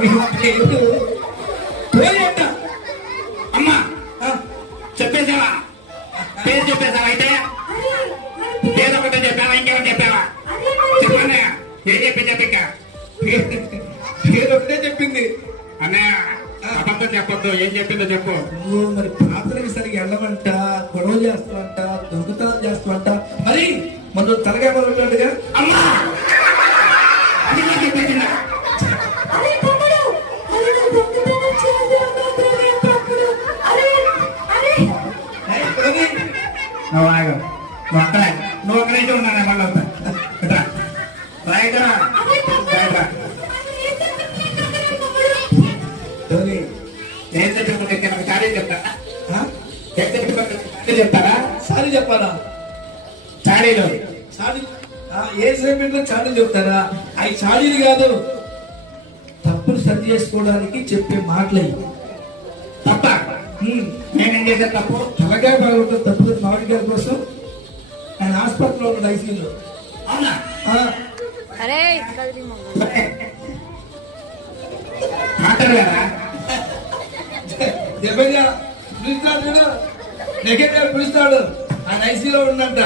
మీ పేరు పోయేట. అమ్మా చెప్పేసావా? పేరు చెప్పేసావా? అయితే పేరు ఒకటే చెప్పావా? ఇంకేమైనా చెప్పావా? చెప్పండి. ఏం చెప్పి పేరు ఒకటే చెప్పింది అన్నయ్య. అబద్ధం చెప్పొద్దు. ఏం చెప్పిందో చెప్పు. నువ్వు మరి పాత్రకి సరిగ్గా వెళ్ళమంట, గొడవ చేస్తావంట, దొంగతనం చేస్తావంట. మరి మన తలగా మొదలుగా అమ్మా నువ్వు అక్కడే ఉన్నాను. మళ్ళీ రాయగా ఏం చెప్పి సారీ చెప్తారా? చెప్తారా? సారీ చెప్పాలా? చాడీలు చాడీ ఏ సెగ్మెంట్లో చాడీలు చెప్తారా? అవి చాడీలు కాదు, తప్పులు సరి చేసుకోవడానికి చెప్పే మాటలు. తప్ప నేనేం చేశాను? తప్పు తలకాయ పగలగొట్టిన తప్పు మామిడికాయ కోసం ఆయన హాస్పిటల్లో ఉన్న ఐసీలో. అవునా? మాట్లాడగారా? పిలుస్తాడు, నెగటివ్ పిలుస్తాడు. ఆయన ఐసీలో ఉందంట.